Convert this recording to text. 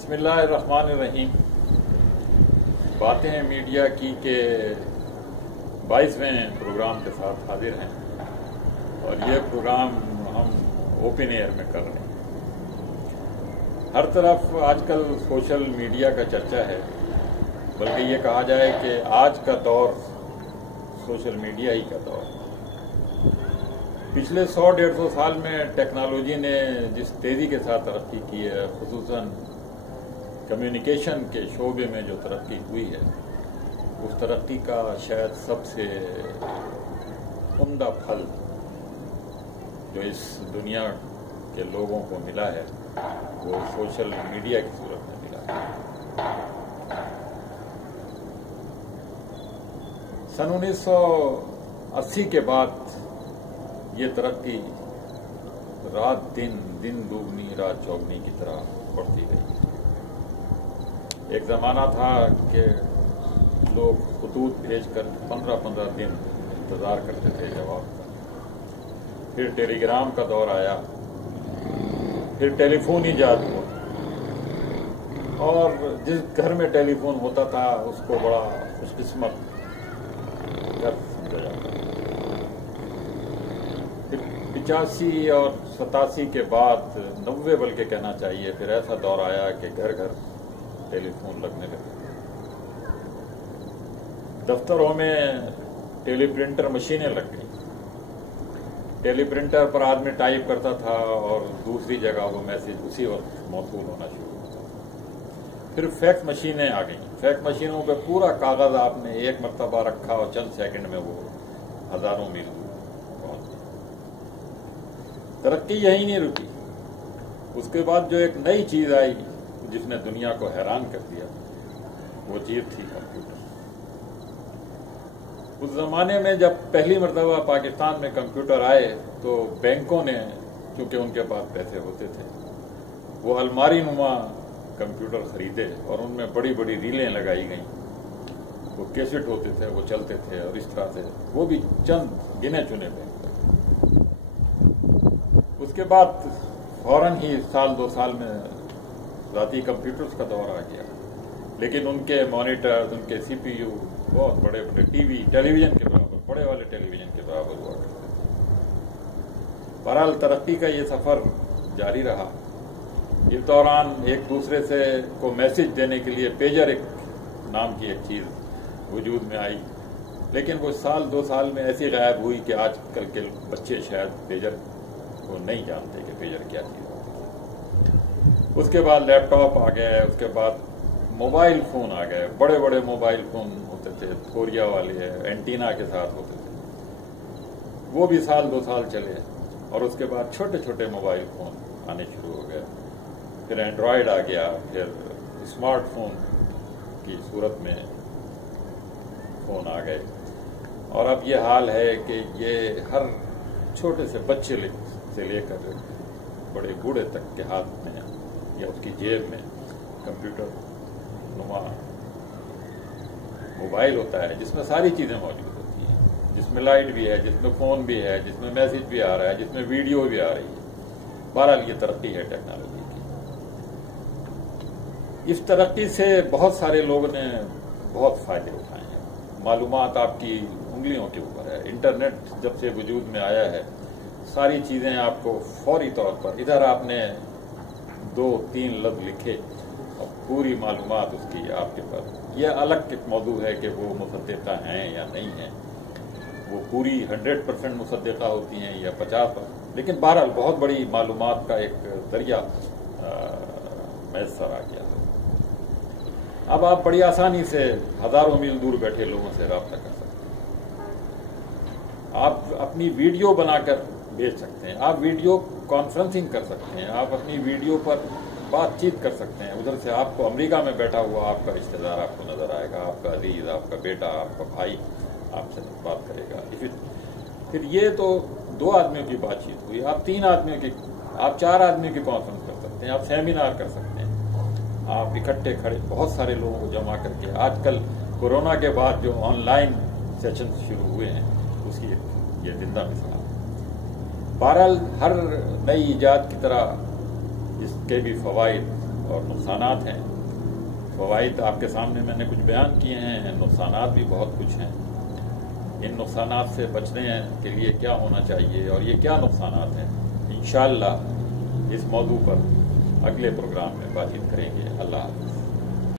بسم اللہ الرحمن الرحیم۔ باتیں میڈیا کی کے 22ویں پروگرام کے ساتھ حاضر ہیں اور یہ پروگرام ہم اوپن ایئر میں کر رہے ہیں۔ ہر طرف آج کل سوشل میڈیا کا چرچا ہے، بلکہ یہ کہا جائے کہ آج کا دور سوشل میڈیا ہی کا دور ہے۔ پچھلے 100-150 سال میں ٹیکنالوجی نے جس تیزی کے ساتھ ترقی کی ہے، خصوصاً کمیونیکیشن کے شعبے میں جو ترقی ہوئی ہے، اس ترقی کا شاید سب سے عمدہ پھل جو اس دنیا کے لوگوں کو ملا ہے وہ سوشل میڈیا کی صورت میں ملا ہے۔ سن 1980 کے بعد یہ ترقی رات دن دگنی رات چوگنی کی طرح بڑھتی گئی۔ ایک زمانہ تھا کہ لوگ خطوط بھیج کر 15 دن انتظار کرتے تھے جواب کا، پھر ٹیلی گرام کا دور آیا، پھر ٹیلی فون ایجاد ہوا، اور جس گھر میں ٹیلی فون ہوتا تھا اس کو بڑا خوش قسمت گھر سمجھا جاتا تھا۔ 85 اور 87 کے بعد 90 بلکہ کہنا چاہیے، پھر ایسا دور آیا کہ گھر گھر ٹیلی فون لگنے لگے۔ دفتروں میں ٹیلی پرنٹر مشینیں لگ گئیں۔ ٹیلی پرنٹر پر آدمی ٹائپ کرتا تھا اور دوسری جگہ وہ میسج اسی وقت موصول ہونا شروع ہوتا تھا۔ پھر فیکس مشینیں آ گئیں۔ فیکس مشینوں پہ پورا کاغذ آپ نے ایک مرتبہ رکھا اور چند سیکنڈ میں وہ ہزاروں میل پہنچ گئی۔ ترقی یہی نہیں رکی۔ اس کے بعد جو ایک نئی چیز آئی جس نے دنیا کو حیران کر دیا، وہ چیز تھی کمپیوٹر۔ اس زمانے میں جب پہلی مرتبہ پاکستان میں کمپیوٹر آئے تو بینکوں نے، چونکہ ان کے پاس پیسے ہوتے تھے، وہ الماری نما کمپیوٹر خریدے اور ان میں بڑی بڑی ریلیں لگائی گئیں۔ وہ کیسٹ ہوتے تھے، وہ چلتے تھے، اور اس طرح سے وہ بھی چند گنے چنے بینک۔ اس کے بعد فوراً ہی سال 2 سال میں ذاتی کمپیوٹرز کا دور آ گیا، لیکن ان کے مانیٹرز، ان کے سی پی یو بہت بڑے بڑے ٹیلی ویژن کے برابر، بڑے والے ٹیلی ویژن کے برابر ہوا کرتے تھے۔ بہرحال ترقی کا یہ سفر جاری رہا۔ اس دوران ایک دوسرے سے کو میسج دینے کے لیے پیجر ایک نام کی ایک چیز وجود میں آئی، لیکن وہ سال 2 سال میں ایسی غائب ہوئی کہ آج کل کے بچے شاید پیجر کو نہیں جانتے کہ پیجر کیا چیز ہے۔ اس کے بعد لیپ ٹاپ آ گئے، اس کے بعد موبائل فون آ گئے۔ بڑے بڑے موبائل فون ہوتے تھے، کوریا والے اینٹینا کے ساتھ ہوتے تھے، وہ بھی سال 2 سال چلے، اور اس کے بعد چھوٹے چھوٹے موبائل فون آنے شروع ہو گئے۔ پھر اینڈرائڈ آ گیا، پھر اسمارٹ فون کی صورت میں فون آ گئے، اور اب یہ حال ہے کہ یہ ہر چھوٹے سے بچے سے لے کر بڑے بوڑھے تک کے ہاتھ میں یا اس کی جیب میں کمپیوٹر نما موبائل ہوتا ہے، جس میں ساری چیزیں موجود ہوتی ہیں، جس میں لائٹ بھی ہے، جس میں فون بھی ہے، جس میں میسج بھی آ رہا ہے، جس میں ویڈیو بھی آ رہی ہے۔ بہرحال یہ ترقی ہے ٹیکنالوجی کی۔ اس ترقی سے بہت سارے لوگوں نے بہت فائدے اٹھائے ہیں۔ معلومات آپ کی انگلیوں کے اوپر ہے۔ انٹرنیٹ جب سے وجود میں آیا ہے، ساری چیزیں آپ کو فوری طور پر، ادھر آپ نے 2-3 لفظ لکھے اور پوری معلومات اس کی آپ کے پاس۔ یہ الگ ایک موضوع ہے کہ وہ مصدقہ ہیں یا نہیں ہیں، وہ پوری 100% مصدقہ ہوتی ہیں یا 50%، لیکن بہرحال بہت بڑی معلومات کا ایک ذریعہ میسر آ گیا۔ اب آپ بڑی آسانی سے ہزاروں میل دور بیٹھے لوگوں سے رابطہ کر سکتے ہیں۔ آپ اپنی ویڈیو بنا کر بھیج سکتے ہیں، آپ ویڈیو کانفرنسنگ کر سکتے ہیں، آپ اپنی ویڈیو پر بات چیت کر سکتے ہیں۔ ادھر سے آپ کو امریکہ میں بیٹھا ہوا آپ کا رشتہ دار آپ کو نظر آئے گا، آپ کا عزیز، آپ کا بیٹا، آپ کا بھائی آپ سے بات کرے گا۔ پھر یہ تو 2 آدمیوں کی بات چیت ہوئی، آپ 3 آدمیوں کی، آپ 4 آدمیوں کی کانفرنس کر سکتے ہیں، آپ سیمینار کر سکتے ہیں، آپ اکٹھے کھڑے بہت سارے لوگوں کو جمع کر کے۔ آج کل کورونا کے بعد جو آن لائن سیشن شروع ہوئے ہیں، اس کی یہ زندہ مثال ہے۔ بہرحال ہر نئی ایجاد کی طرح اس کے بھی فوائد اور نقصانات ہیں. فوائد آپ کے سامنے میں نے کچھ بیان کیے ہیں، نقصانات بھی بہت کچھ ہیں. ان نقصانات سے بچنے کے لیے کیا ہونا چاہیے اور یہ کیا نقصانات ہیں، انشاءاللہ اس موضوع پر اگلے پروگرام میں بات چیت کریں گے. اللہ حافظ.